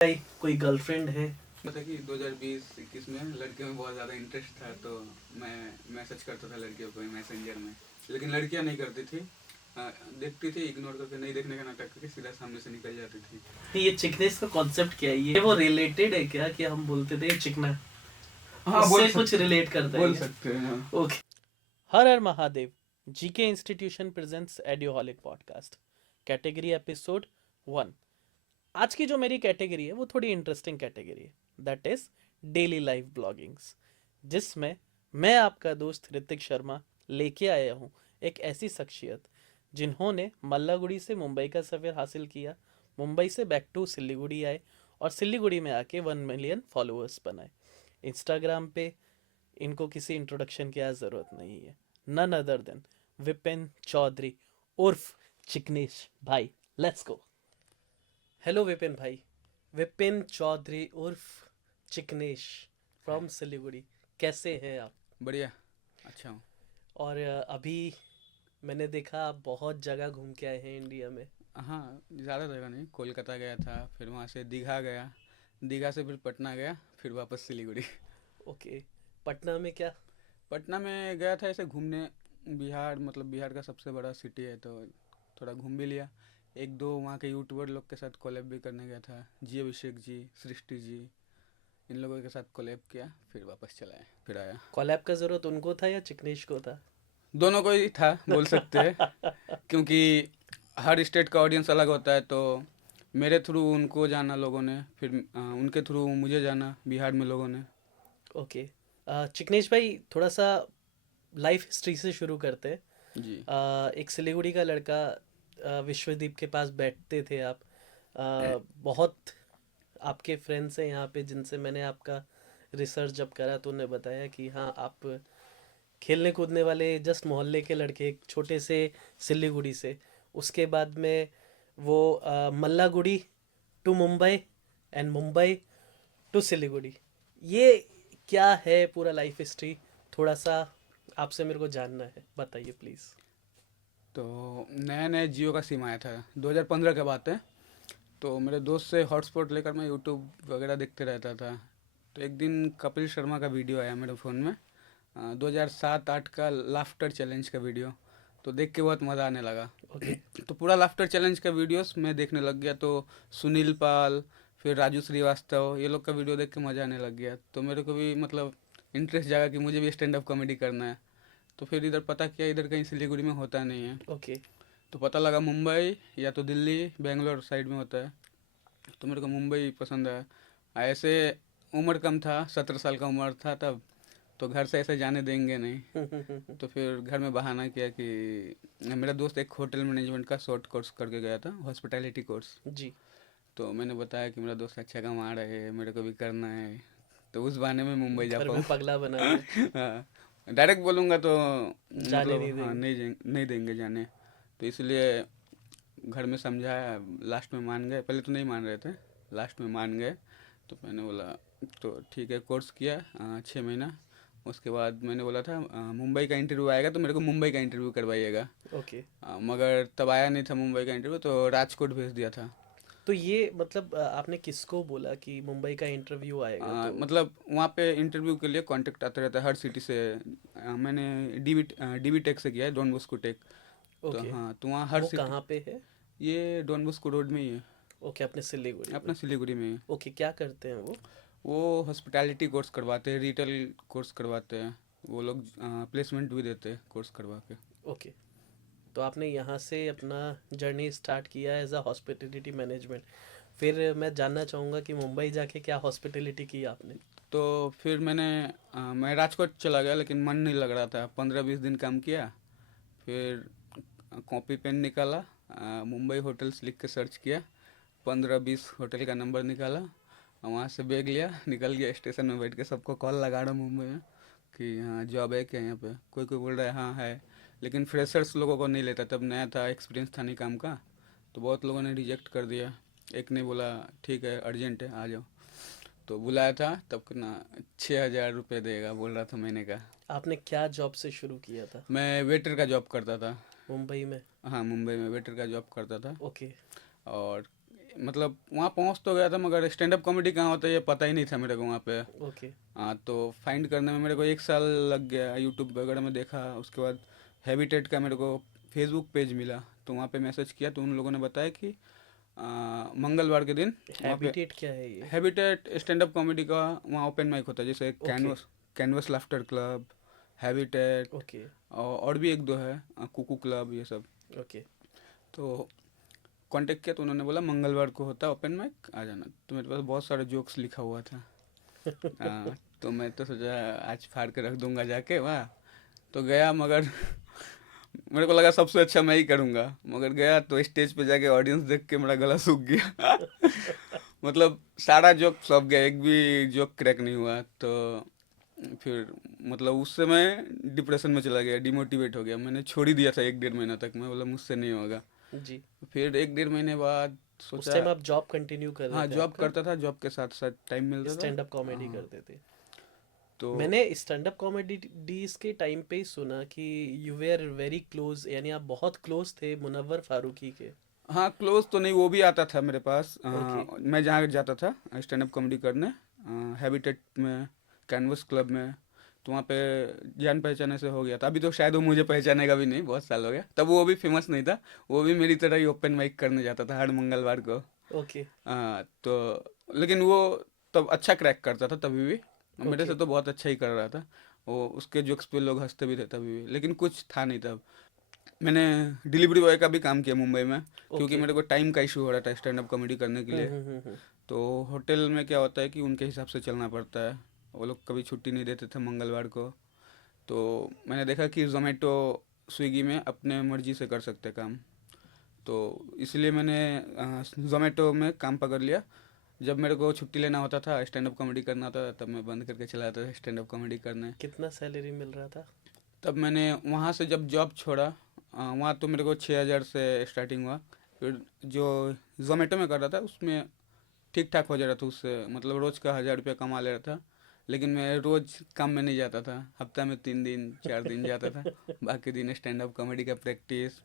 कोई गर्लफ्रेंड है? पता कि 2020-21 में लड़कियों में बहुत ज़्यादा इंटरेस्ट था, तो मैं मैसेज करता था लड़कियों को मैसेंजर में, लेकिन लड़कियां नहीं करती थी। देखती थी, इग्नोर करके नहीं देखने का नाटक करके सीधा सामने से निकल जाती थी। ये चिकनेस का कॉन्सेप्ट क्या है? ये वो रिलेटेड है क्या कि हम बोलते थे चिकना? हाँ, उससे कुछ रिलेट करता है? बोल सकते हैं। ओके। हर हर Mahadev. GK institution presents Audioholic podcast, category episode 1। आज की जो मेरी कैटेगरी है वो थोड़ी इंटरेस्टिंग कैटेगरी है, that is daily life bloggings, जिसमें मैं आपका दोस्त ऋतिक शर्मा लेके आया हूँ एक ऐसी शख्सियत जिन्होंने मल्लागुड़ी से मुंबई का सफ़र हासिल किया, मुंबई से बैक टू सिल्लीगुड़ी आए और सिल्लीगुड़ी में आके 1 मिलियन फॉलोअर्स बनाए। इंस्टाग्राम पे इनको किसी इंट्रोडक्शन की ज़रूरत नहीं है। None other than Vipin Chaudhary उर्फ चिकनेश भाई। Let's go. हेलो विपिन भाई। विपिन चौधरी उर्फ चिकनेश फ्रॉम सिलीगुड़ी, कैसे हैं आप? बढ़िया, अच्छा हूँ। और अभी मैंने देखा आप बहुत जगह घूम के आए हैं इंडिया में। हाँ, ज़्यादा जगह नहीं, कोलकाता गया था, फिर वहाँ से दीघा गया, दीघा से फिर पटना गया, फिर वापस सिलीगुड़ी। ओके। पटना में क्या? पटना में गया था ऐसे घूमने। बिहार, मतलब बिहार का सबसे बड़ा सिटी है, तो थोड़ा घूम भी लिया। एक दो वहाँ के यूट्यूबर लोग के साथ कोलैब भी करने गया था, जी अभिषेक जी, सृष्टि जी, इन लोगों के साथ कोलैब किया, फिर वापस चला आया, फिर आया। कोलैब का ज़रूरत उनको था या चिकनेश को था? दोनों को ही था बोल सकते हैं, क्योंकि हर स्टेट का ऑडियंस अलग होता है, तो मेरे थ्रू उनको जाना लोगों ने, फिर उनके थ्रू मुझे जाना बिहार में लोगों ने। ओके। चिकनेश भाई, थोड़ा सा लाइफ हिस्ट्री से शुरू करते हैं। जी। एक सिलीगुड़ी का लड़का, विश्वदीप के पास बैठते थे आप। बहुत आपके फ्रेंड्स हैं यहाँ पे जिनसे मैंने आपका रिसर्च जब करा तो उन्हें बताया कि हाँ, आप खेलने कूदने वाले जस्ट मोहल्ले के लड़के, एक छोटे से सिलीगुड़ी से। उसके बाद में वो Mallaguri to Mumbai and Mumbai to Siliguri. ये क्या है पूरा लाइफ हिस्ट्री? थोड़ा सा आपसे मेरे को जानना है, बताइए प्लीज़। तो नया नया जियो का सिम आया था, 2015 की बात है। तो मेरे दोस्त से हॉटस्पॉट लेकर मैं यूट्यूब वगैरह देखते रहता था। तो एक दिन कपिल शर्मा का वीडियो आया मेरे फ़ोन में, 2007-8 का लाफ्टर चैलेंज का वीडियो। तो देख के बहुत मज़ा आने लगा। ओके। तो पूरा लाफ्टर चैलेंज का वीडियोस मैं देखने लग गया। तो सुनील पाल, फिर राजू श्रीवास्तव, ये लोग का वीडियो देख के मज़ा आने लग गया। तो मेरे को भी मतलब इंटरेस्ट जागा कि मुझे भी स्टैंड अप कॉमेडी करना है। तो फिर इधर पता किया, इधर कहीं सिलीगुड़ी में होता नहीं है। ओके। तो पता लगा मुंबई या तो दिल्ली बेंगलोर साइड में होता है। तो मेरे को मुंबई पसंद है। ऐसे उम्र कम था, 17 साल का उम्र था तब, तो घर से ऐसे जाने देंगे नहीं। तो फिर घर में बहाना किया कि मेरा दोस्त एक होटल मैनेजमेंट का शॉर्ट कोर्स करके गया था, हॉस्पिटैलिटी कोर्स। जी। तो मैंने बताया कि मेरा दोस्त अच्छा कमा रहा है, मेरे को भी करना है, तो उस बहाने में मुंबई जा घर में पाऊँ। पगला बना दिया। हाँ, डायरेक्ट बोलूँगा तो जाने मतलब नहीं हाँ, देंगे। नहीं देंगे जाने। तो इसलिए घर में समझाया, लास्ट में मान गए। पहले तो नहीं मान रहे थे, लास्ट में मान गए। तो मैंने बोला तो ठीक है, कोर्स किया 6 महीना। उसके बाद मैंने बोला था मुंबई का इंटरव्यू आएगा तो मेरे को मुंबई का इंटरव्यू करवाइएगा। ओके। मगर तब आया नहीं था मुंबई का इंटरव्यू, तो राजकोट भेज दिया था। तो ये मतलब आपने किसको बोला कि मुंबई का इंटरव्यू आएगा तो? मतलब वहाँ पे इंटरव्यू के लिए कांटेक्ट आता रहता है हर सिटी से। मैंने डीबी टेक से किया है, डॉन बॉस्को टेक। तो ओके। हाँ, तो वहाँ हर वो सिटी, कहाँ पे है? ये डॉन बॉस्को रोड में ही है, ओके, अपने सिलीगुड़ी अपना में। सिलीगुड़ी में ही है। ओके, क्या करते हैं वो? वो हॉस्पिटैलिटी कोर्स करवाते हैं, रिटेल कोर्स करवाते हैं। वो लोग प्लेसमेंट भी देते हैं कोर्स करवा के। ओके। तो आपने यहाँ से अपना जर्नी स्टार्ट किया एज अ हॉस्पिटलिटी मैनेजमेंट। फिर मैं जानना चाहूँगा कि मुंबई जाके क्या हॉस्पिटलिटी की आपने? तो फिर मैं राजकोट चला गया, लेकिन मन नहीं लग रहा था। 15-20 दिन काम किया, फिर कॉपी पेन निकाला, मुंबई होटल्स लिख के सर्च किया, 15-20 होटल का नंबर निकाला, वहाँ से बैग लिया, निकल गया। स्टेशन में बैठ के सबको कॉल लगा रहा हूँ मुंबई में कि हाँ जॉब है क्या यहाँ पे। कोई कोई बोल रहा है हाँ है, लेकिन फ्रेशर्स लोगों को नहीं लेता, तब नया था, एक्सपीरियंस था नहीं काम का। तो बहुत लोगों ने रिजेक्ट कर दिया। एक ने बोला ठीक है अर्जेंट है आ जाओ। तो बुलाया था तब कितना, 6,000 रुपये देगा बोल रहा था महीने का। आपने क्या जॉब से शुरू किया था मैं वेटर का जॉब करता था। मुंबई में? हाँ, मुंबई में वेटर का जॉब करता था। ओके। और मतलब वहाँ पहुँच तो गया था, मगर स्टैंड अप कॉमेडी कहाँ होता है ये पता ही नहीं था मेरे को वहाँ पे। ओके। हाँ, तो फाइंड करने में मेरे को 1 साल लग गया। यूट्यूब वगैरह में देखा, उसके बाद हैबिटेट का मेरे को फेसबुक पेज मिला, तो वहाँ पे मैसेज किया तो उन लोगों ने बताया कि मंगलवार के दिन वहाँ पे हैबिटेट क्या है ये? हैबिटेट स्टैंड अप कॉमेडी का वहाँ ओपन माइक होता है, जैसे okay. Canvas laughter club, habitat, okay. और भी एक दो है, कुकू क्लब, ये सब। ओके। तो कांटेक्ट किया तो उन्होंने बोला मंगलवार को होता है ओपन माइक, आ जाना। तो मेरे पास बहुत सारे जोक्स लिखा हुआ था। तो मैं तो सोचा आज फाड़ के रख दूंगा जाके वहाँ। तो गया, मगर मेरे को लगा सबसे अच्छा मैं ही करूँगा, मगर गया तो स्टेज पे जाके ऑडियंस देख के मेरा गला सूख गया। मतलब सारा जोक सब गया, एक भी जोक क्रैक नहीं हुआ। तो फिर मतलब उससे मैं डिप्रेशन में चला गया, डिमोटिवेट हो गया, मैंने छोड़ ही दिया था 1 डेढ़ महीना तक। मैं बोला मुझसे नहीं होगा। जी। फिर 1 डेढ़ महीने बाद उस सोचा, टाइम आप जॉब कंटिन्यू कर रहे हाँ थे जॉब आपका? करता था, जॉब के साथ साथ टाइम मिलता था। स्टैंड अप कॉमेडी हाँ, करते थे? तो मैंने स्टैंड अप कॉमेडीज के टाइम पे ही सुना कि यू वेयर वेरी क्लोज, यानी आप बहुत क्लोज थे मुनव्वर फारूकी के। हाँ क्लोज तो नहीं, वो भी आता था मेरे पास। ओके। मैं जहाँ जाता था स्टैंड अप कॉमेडी करने, हैबिटेट में, कैनवस क्लब में, तो वहाँ पे जान पहचाने से हो गया था। अभी तो शायद वो मुझे पहचानेगा भी नहीं, बहुत साल हो गया। तब वो भी फेमस नहीं था, वो भी मेरी तरह ही ओपन माइक करने जाता था हर मंगलवार को। ओके। तो लेकिन वो तब अच्छा क्रैक करता था तभी भी, मेरे ओके। से तो बहुत अच्छा ही कर रहा था। वो उसके जोक्स पे लोग हंसते भी थे तभी भी, लेकिन कुछ था नहीं तब। मैंने डिलीवरी बॉय का भी काम किया मुंबई में, क्योंकि ओके। मेरे को टाइम का इशू हो रहा था स्टैंड अप कॉमेडी करने के लिए। हम्म। तो होटल में क्या होता है कि उनके हिसाब से चलना पड़ता है, वो लोग कभी छुट्टी नहीं देते थे मंगलवार को। तो मैंने देखा कि जोमेटो स्विगी में अपने मर्जी से कर सकते काम, तो इसलिए मैंने जोमेटो में काम पकड़ लिया। जब मेरे को छुट्टी लेना होता था, स्टैंड अप कॉमेडी करना होता था, तब मैं बंद करके चला जाता था स्टैंड अप कॉमेडी करने। कितना सैलरी मिल रहा था? तब मैंने वहाँ से जब जॉब छोड़ा, वहाँ तो मेरे को 6,000 से स्टार्टिंग हुआ। फिर जो जोमेटो में कर रहा था उसमें ठीक ठाक हो जा रहा था उससे, मतलब रोज़ का 1,000 रुपया कमा ले रहा था। लेकिन मैं रोज़ काम में नहीं जाता था, हफ्ता में 3 दिन 4 दिन जाता था। बाकी दिन स्टैंड अप कॉमेडी का प्रैक्टिस,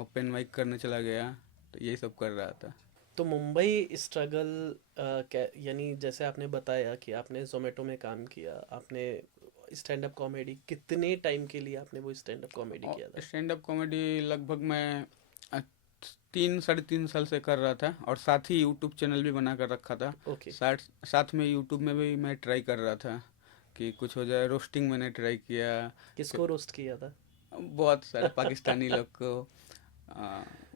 ओपन माइक करने चला गया, तो यही सब कर रहा था। तो मुंबई स्ट्रगल, यानी जैसे आपने बताया कि आपने जोमेटो में काम किया, आपने स्टैंड अप कॉमेडी कितने टाइम के लिए आपने वो स्टैंड अप कॉमेडी और किया था? स्टैंड अप कॉमेडी लगभग मैं 3 साढ़े 3 साल से कर रहा था, और साथ ही यूट्यूब चैनल भी बना कर रखा था। ओके। साथ में यूट्यूब में भी मैं ट्राई कर रहा था कि कुछ हो जाए। रोस्टिंग मैंने ट्राई किया। फिर किसको रोस्ट किया था? बहुत सारे पाकिस्तानी लोग को,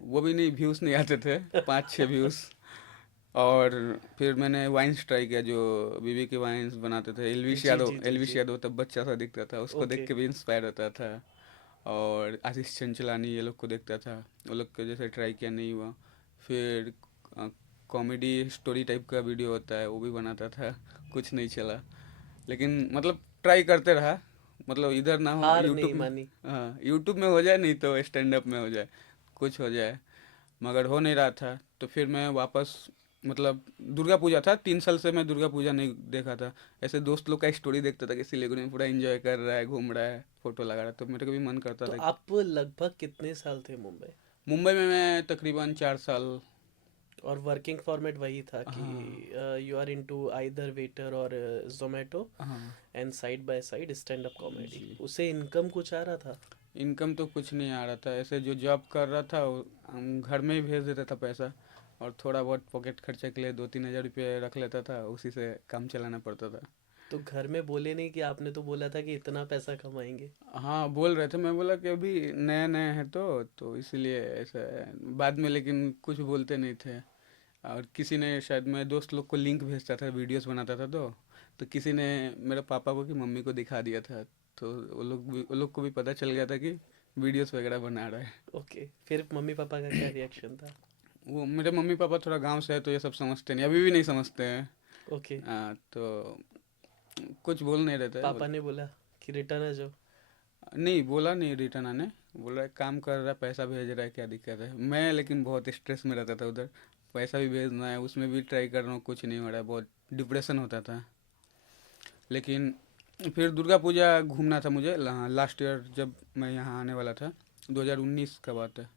वो भी नहीं, व्यूज़ नहीं आते थे, 5 6 व्यूज़। और फिर मैंने वाइन्स ट्राई किया, जो बीबी के वाइन्स बनाते थे, एलविश जी यादव। जी जी एलविश जी। यादव तब बच्चा सा दिखता था, उसको देख ओके। के भी इंस्पायर होता था। और आशीष चंचलानी, ये लोग को देखता था, वो लोग के जैसे ट्राई किया, नहीं हुआ। फिर कॉमेडी स्टोरी टाइप का वीडियो होता है, वो भी बनाता था, कुछ नहीं चला। लेकिन मतलब ट्राई करते रहा, मतलब इधर ना हो हार यूट्यूब नहीं में। मानी। हाँ, यूट्यूब में हो जाए, नहीं तो स्टैंड अप में हो जाए, कुछ हो जाए। मगर हो नहीं रहा था। तो फिर मैं वापस, मतलब दुर्गा पूजा था, 3 साल से मैं दुर्गा पूजा नहीं देखा था। ऐसे दोस्त लोग का स्टोरी देखता था कि सिलीगुड़ी में पूरा एंजॉय कर रहा है, घूम रहा है, फोटो लगा रहा है, तो मेरे को भी मन करता तो था कि आप लगभग कितने साल थे मुंबई? मुंबई में मैं तकरीबन 4 साल। और वर्किंग फॉर्मेट वही था कि हाँ। You are into either waiter और जोमेटो, हाँ and side by side stand up comedy, जी। उसे इनकम कुछ आ रहा था? इनकम तो कुछ नहीं आ रहा था, ऐसे जो जॉब कर रहा था हम घर में ही भेज देता था पैसा, और थोड़ा बहुत पॉकेट खर्चे के लिए 2 3 हज़ार रुपये रख लेता था, उसी से काम चलाना पड़ता था। तो घर में बोले नहीं कि आपने तो बोला था कि इतना पैसा कमाएंगे? हाँ बोल रहे थे, मैं बोला कि अभी नए नए हैं तो इसलिए ऐसा है। बाद में लेकिन कुछ बोलते नहीं थे। और किसी ने शायद, मैं दोस्त लोग को लिंक भेजता था, वीडियोस बनाता था, तो किसी ने मेरे पापा को कि मम्मी को दिखा दिया था, तो वो लोग को भी पता चल गया था कि वीडियोस वगैरह बना रहा है। ओके, फिर मम्मी पापा का क्या रिएक्शन था? वो मेरे मम्मी पापा थोड़ा गांव से है, तो ये सब समझते नहीं, अभी भी नहीं समझते हैं। ओके। तो कुछ बोल नहीं रहे थे, पापा ने बोला कि रिटर्न आ जाओ? नहीं बोला नहीं रिटर्न आने। बोल रहा है काम कर रहा है, पैसा भेज रहा है, क्या दिक्कत है। मैं लेकिन बहुत स्ट्रेस में रहता था उधर, पैसा भी भेजना है, उसमें भी ट्राई कर रहा हूँ, कुछ नहीं हो रहा है, बहुत डिप्रेशन होता था। लेकिन फिर दुर्गा पूजा घूमना था मुझे लास्ट ईयर, जब मैं यहाँ आने वाला था, 2019 का बात है।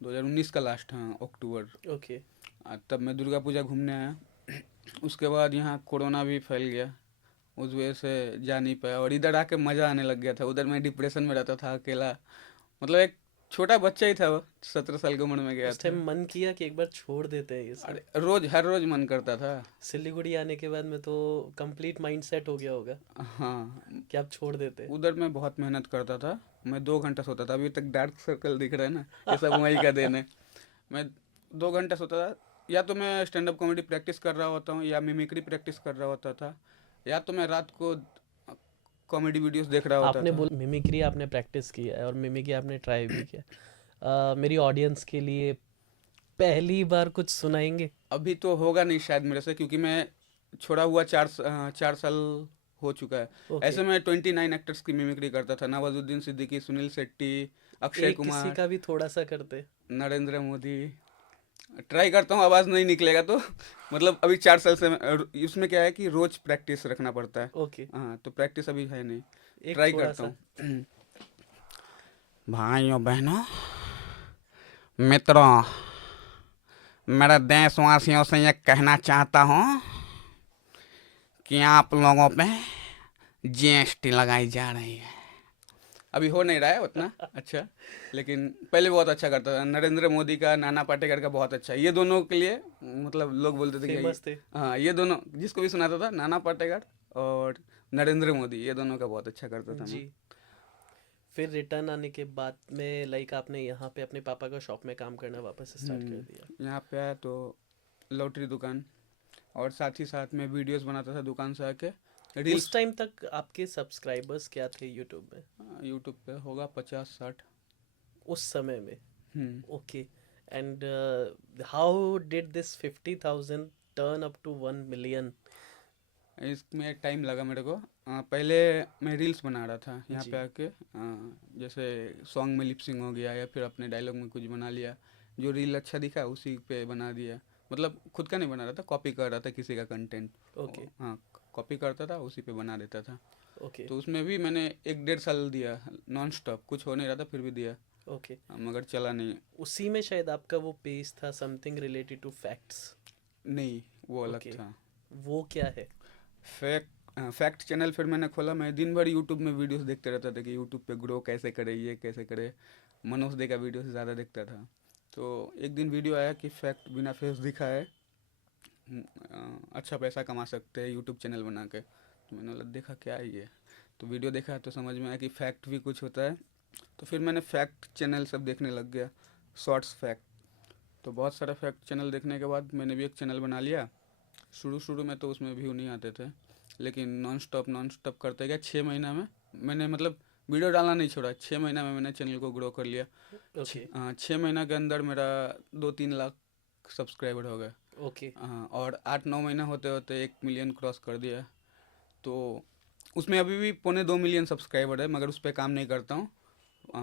2019 का लास्ट, हाँ, अक्टूबर। ओके। तब मैं दुर्गा पूजा घूमने आया। उसके बाद यहाँ कोरोना भी फैल गया, उस वजह से जा नहीं पाया, और इधर आके मज़ा आने लग गया था। उधर मैं डिप्रेशन में रहता था अकेला, मतलब एक छोटा बच्चा ही था वो, 17 साल की उम्र में गया उस था। टाइम मन किया कि एक बार छोड़ देते हैं ये सब? अरे रोज, हर रोज मन करता था। सिलीगुड़ी आने के बाद में तो कंप्लीट माइंड सेट हो गया होगा हाँ, कि आप छोड़ देते? उधर मैं बहुत मेहनत करता था। मैं 2 घंटा सोता था, अभी तक डार्क सर्कल दिख रहा है ना, ये सब वही का देन है। मैं 2 घंटा सोता था, या तो मैं स्टैंड अप कॉमेडी प्रैक्टिस कर रहा होता हूँ, या मिमिक्री प्रैक्टिस कर रहा होता था, या तो मैं रात को कॉमेडी वीडियोस देख रहा होता आपने था। बोल मिमिक्री आपने प्रैक्टिस किया है और मिमिक्री आपने ट्राई भी किया। मेरी ऑडियंस के लिए पहली बार कुछ सुनाएंगे? अभी तो होगा नहीं शायद मेरे से, क्योंकि मैं छोड़ा हुआ 4 साल हो चुका है। ओके। ऐसे मैं 29 एक्टर्स की मिमिक्री करता था, नवाजुद्दीन सिद्दीकी, सुनील शेट्टी, अक्षय एक किसी कुमार, का भी थोड़ा सा करते? नरेंद्र मोदी। ट्राई करता हूँ, आवाज़ नहीं निकलेगा तो मतलब अभी 4 साल से इसमें क्या है कि रोज प्रैक्टिस रखना पड़ता है। ओके। हाँ, तो प्रैक्टिस अभी है नहीं, एक ट्राई थोड़ा करता सा। हूँ। भाइयों बहनों, मित्रों, मेरे देशवासियों से ये कहना चाहता हूँ कि आप लोगों पे जीएसटी लगाई जा रही है। अभी हो नहीं रहा है उतना अच्छा, लेकिन पहले बहुत अच्छा करता था। नरेंद्र मोदी का, नाना पाटेकर का बहुत अच्छा है। ये दोनों के लिए मतलब लोग बोलते थे कि फेमस थे। हाँ, ये दोनों जिसको भी सुनाता था, नाना पाटेकर और नरेंद्र मोदी, ये दोनों का बहुत अच्छा करता था मैं। जी। फिर रिटर्न आने के बाद में लाइक आपने यहाँ पे अपने पापा का शॉप में काम करना वापस स्टार्ट कर दिया? यहाँ पे आया तो लॉटरी दुकान, और साथ ही साथ में वीडियोस बनाता था दुकान से आके, उस रील्स। टाइम तक आपके सब्सक्राइबर्स क्या थे यूट्यूब में? यूट्यूब पे होगा 50-60। उस समय में? Hmm okay. And how did this 50,000 turn up to 1 million? इसमें टाइम लगा मेरे को। पहले मैं रील्स बना रहा था यहाँ पे जी। आके, जैसे सॉन्ग में लिपसिंग हो गया, या फिर अपने डायलॉग में कुछ बना लिया, जो रील अच्छा दिखा उसी पे बना दिया। मतलब खुद का नहीं बना रहा था, कॉपी कर रहा था किसी का कंटेंट। ओके। हाँ, कॉपी करता था, उसी पे बना देता था। ओके। तो उसमें भी मैंने 1 डेढ़ साल दिया नॉन स्टॉप, कुछ हो नहीं रहा था फिर भी दिया। ओके। मगर चला नहीं। उसी में शायद आपका वो पेज था समथिंग रिलेटेड टू फैक्ट्स? नहीं, वो अलग ओके। था। वो क्या है? फैक्ट चैनल फिर मैंने खोला। मैं दिन भर यूट्यूब में वीडियोस देखते रहता था कि यूट्यूब पे ग्रो कैसे करे, ये कैसे करे। मनोज दे का वीडियो से ज़्यादा देखता था। तो एक दिन वीडियो आया कि फैक्ट बिना फेस दिखाए अच्छा पैसा कमा सकते हैं यूट्यूब चैनल बना के। तो मैंने बोला देखा क्या है ये, तो वीडियो देखा तो समझ में आया कि फैक्ट भी कुछ होता है। तो फिर मैंने फैक्ट चैनल सब देखने लग गया, शॉर्ट्स फैक्ट। तो बहुत सारा फैक्ट चैनल देखने के बाद मैंने भी एक चैनल बना लिया। शुरू शुरू में तो उसमें व्यू नहीं आते थे, लेकिन नॉन स्टॉप करते गया। 6 महीना में मैंने मतलब वीडियो डालना नहीं छोड़ा। 6 महीना में मैंने चैनल को ग्रो कर लिया। ओके। 6 महीना के अंदर मेरा 2-3 लाख सब्सक्राइबर हो गए। ओके। और 8-9 महीना होते होते 1 मिलियन क्रॉस कर दिया। तो उसमें अभी भी 1.25 मिलियन सब्सक्राइबर है, मगर उस पर काम नहीं करता हूँ।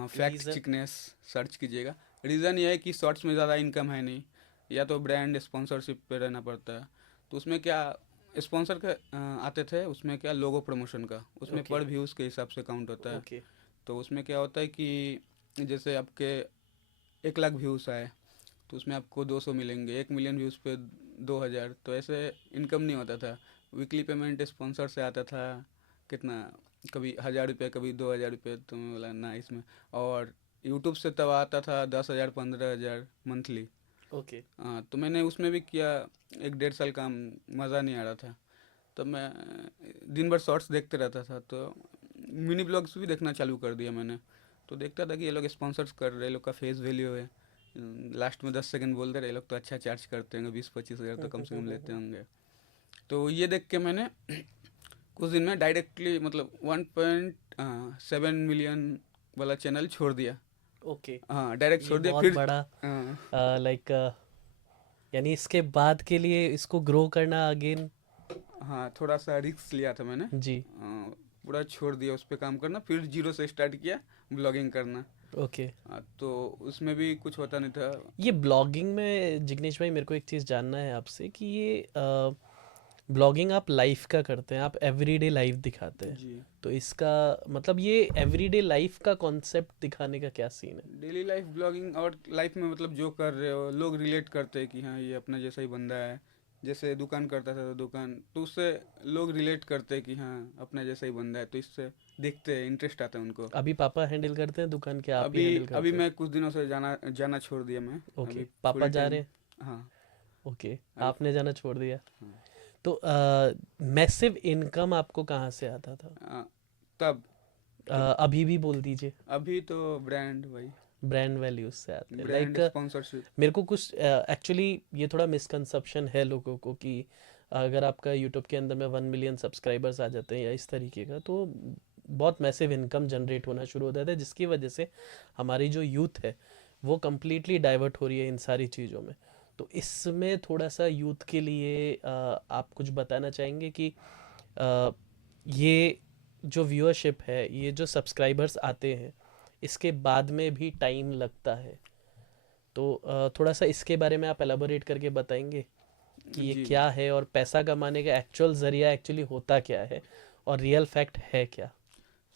Fact reason? चिकनेस सर्च कीजिएगा। रीज़न ये है कि शॉर्ट्स में ज़्यादा इनकम है नहीं, या तो ब्रांड स्पॉन्सरशिप पे रहना पड़ता है। तो उसमें क्या, स्पॉन्सर के आते थे, उसमें क्या लोगो प्रमोशन का, उसमें ओके। पर व्यूज़ के हिसाब से काउंट होता है। ओके। तो उसमें क्या होता है कि जैसे आपके 1 लाख व्यूज़ आए, तो उसमें आपको 200 मिलेंगे। 1 मिलियन व्यूज़ पे 2,000। तो ऐसे इनकम नहीं होता था। वीकली पेमेंट स्पॉन्सर से आता था, कितना, कभी 1,000 रुपये, कभी 2,000 रुपये। तो मैं बोला ना इसमें। और यूट्यूब से तब आता था 10,000 15,000 मंथली। ओके। हाँ, तो मैंने उसमें भी किया 1 डेढ़ साल काम, मज़ा नहीं आ रहा था। तो मैं दिन भर शॉर्ट्स देखते रहता था। तो मिनी ब्लॉग्स भी देखना चालू कर दिया मैंने। तो देखता था कि ये लोग स्पॉन्सर्स कर रहे हैं, ये लोग का फेस वैल्यू है। लास्ट में 10 सेकंड बोल दे रहे, ये लोग तो अच्छा चार्ज करते होंगे, 20-25 हज़ार तो कम से कम लेते होंगे। तो ये देख के मैंने कुछ दिन में डायरेक्टली मतलब 1.7 मिलियन वाला चैनल छोड़ दिया। ओके। हाँ, डायरेक्ट ये छोड़ दिया बहुत फिर। बड़ा हाँ, लाइक यानी इसके बाद के लिए इसको ग्रो करना अगेन? हाँ, थोड़ा सा रिस्क लिया था मैंने। जी। पूरा छोड़ दिया उस पर काम करना, फिर जीरो से स्टार्ट किया ब्लॉगिंग करना। ओके। तो उसमें भी कुछ होता नहीं था। ये ब्लॉगिंग में जिग्नेश भाई मेरे को एक चीज़ जानना है आपसे कि ये ब्लॉगिंग आप लाइफ का करते हैं, आप एवरीडे लाइफ दिखाते हैं, जी। तो इसका मतलब ये एवरीडे लाइफ का कॉन्सेप्ट दिखाने का क्या सीन है? डेली लाइफ ब्लॉगिंग और लाइफ में मतलब जो कर रहे हो लोग रिलेट करते हैं कि हाँ ये अपना जैसा ही बंदा है। जैसे दुकान करता था तो दुकान तो उससे लोग रिलेट करते हैं कि हाँ अपना जैसा ही बंदा है, तो इससे देखते हैं, इंटरेस्ट आता है उनको। अभी पापा हैंडल करते हैं दुकान, के आप ही अभी हैंडल अभी करते हो? मैं कुछ दिनों से जाना जाना छोड़ दिया मैं। ओके, अभी पापा फुल जा टाइम। रहे हैं। हाँ। ओके, अभी। आपने जाना छोड़ दिया। हाँ। तो मैसिव इनकम आपको कहाँ से आता था? तब तब अभी भी बोल दीजिए। अभी तो ब्रांड भाई। ब्रांड वैल्यूज से आते हैं, ब्रांड लाइक स्पॉन्सरशिप। मेरे को कुछ एक्चुअली ये थोड़ा मिसकंसेप्शन है लोगों को कि अगर आपका यूट्यूब के अंदर में 1 मिलियन सब्सक्राइबर्स आ जाते हैं या इस तरीके का, तो बहुत मैसिव इनकम जनरेट होना शुरू हो जाता है, जिसकी वजह से हमारी जो यूथ है वो कम्प्लीटली डाइवर्ट हो रही है इन सारी चीज़ों में। तो इसमें थोड़ा सा यूथ के लिए आप कुछ बताना चाहेंगे कि अ, ये जो व्यूअरशिप है, ये जो सब्सक्राइबर्स आते हैं, इसके बाद में भी टाइम लगता है, तो थोड़ा सा इसके बारे में आप एलाबोरेट करके बताएंगे कि ये जी। क्या है और पैसा कमाने का एक्चुअल ज़रिया एक्चुअली होता क्या है और रियल फैक्ट है क्या?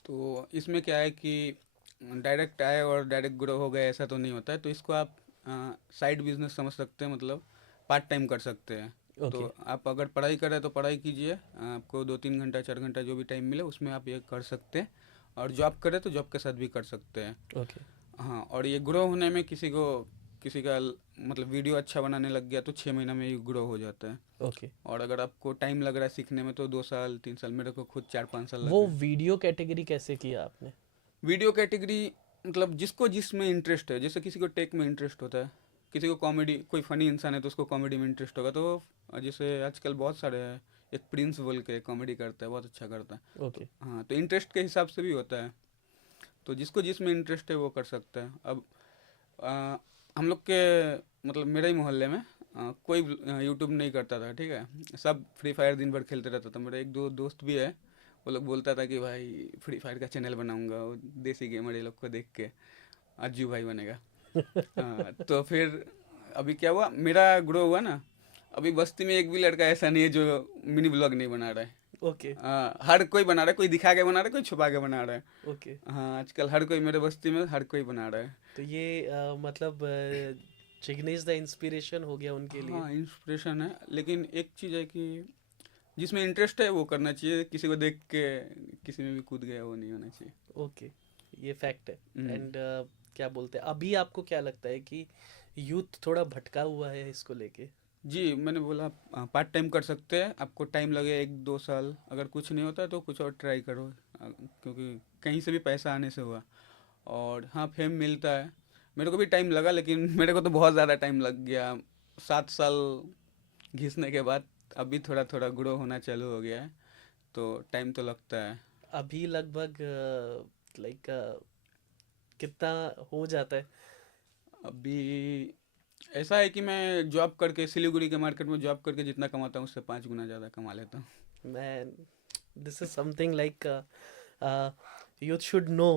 तो इसमें क्या है कि डायरेक्ट आए और डायरेक्ट ग्रो हो गए ऐसा तो नहीं होता है, तो इसको आप साइड बिजनेस समझ सकते हैं, मतलब पार्ट टाइम कर सकते हैं। तो ओके। आप अगर पढ़ाई करें तो पढ़ाई कीजिए, आपको 2-3 घंटा 4 घंटा जो भी टाइम मिले उसमें आप ये कर सकते हैं। और जॉब करें तो जॉब के साथ भी कर सकते हैं। ओके। हाँ, और ये ग्रो होने में किसी का मतलब वीडियो अच्छा बनाने लग गया तो 6 महीना में ये ग्रो हो जाता है। ओके। और अगर आपको टाइम लग रहा है सीखने में तो 2 साल 3 साल, मेरे को खुद 4-5 साल वो लगे। वीडियो कैटेगरी कैसे किया आपने? वीडियो कैटेगरी मतलब जिसको जिसमें इंटरेस्ट है, जैसे किसी को टेक में इंटरेस्ट होता है, किसी को कॉमेडी, कोई फनी इंसान है तो उसको कॉमेडी में इंटरेस्ट होगा, तो जैसे आजकल बहुत सारे हैं, एक प्रिंस बोल के कॉमेडी करता है, बहुत अच्छा करता है। तो ओके। हाँ, तो इंटरेस्ट के हिसाब से भी होता है, तो जिसको जिसमें इंटरेस्ट है वो कर सकता है। अब आ, हम लोग के मतलब मेरे ही मोहल्ले में कोई यूट्यूब नहीं करता था, ठीक है, सब फ्री फायर दिन भर खेलते रहता था। मेरा एक दो दोस्त भी है, वो लोग बोलता था कि भाई फ्री फायर का चैनल बनाऊंगा, वो देसी गेमर ये लोग को देख के अज्जू भाई बनेगा। हाँ, तो फिर अभी क्या हुआ, मेरा ग्रो हुआ ना। अभी बस्ती में एक भी लड़का ऐसा नहीं है जो मिनी ब्लॉग नहीं बना रहा है। ओके। हर कोई बना रहा है, कोई दिखा के बना रहा है, कोई छुपा के बना रहा है। ओके। हाँ, आजकल हर कोई मेरे बस्ती में हर कोई बना रहा है। तो ये मतलब जिग्नेश द इंस्पिरेशन हो गया उनके लिए। हाँ, इंस्पिरेशन है, लेकिन एक चीज़ है कि जिसमें इंटरेस्ट है वो करना चाहिए, किसी को देख के किसी में भी कूद गया वो नहीं होना चाहिए। ओके, ये फैक्ट है। हम्म। एंड क्या बोलते हैं, अभी आपको क्या लगता है कि यूथ थोड़ा भटका हुआ है इसको लेके? जी, मैंने बोला पार्ट टाइम कर सकते हैं, आपको टाइम लगे 1-2 साल, अगर कुछ नहीं होता है तो कुछ और ट्राई करो। क्योंकि कहीं से भी पैसा आने से हुआ। और हाँ, फेम मिलता है। मेरे को भी टाइम लगा, लेकिन मेरे को तो बहुत ज़्यादा टाइम लग गया, 7 साल घिसने के बाद। अभी थोड़ा थोड़ा ग्रो होना चालू हो गया है, तो टाइम तो लगता है। अभी लगभग लाइक कितना हो जाता है? अभी ऐसा है कि मैं जॉब करके सिलीगुड़ी के मार्केट में जॉब करके जितना कमाता हूँ उससे 5 गुना ज़्यादा कमा लेता हूँ। Man, this is something like youth should know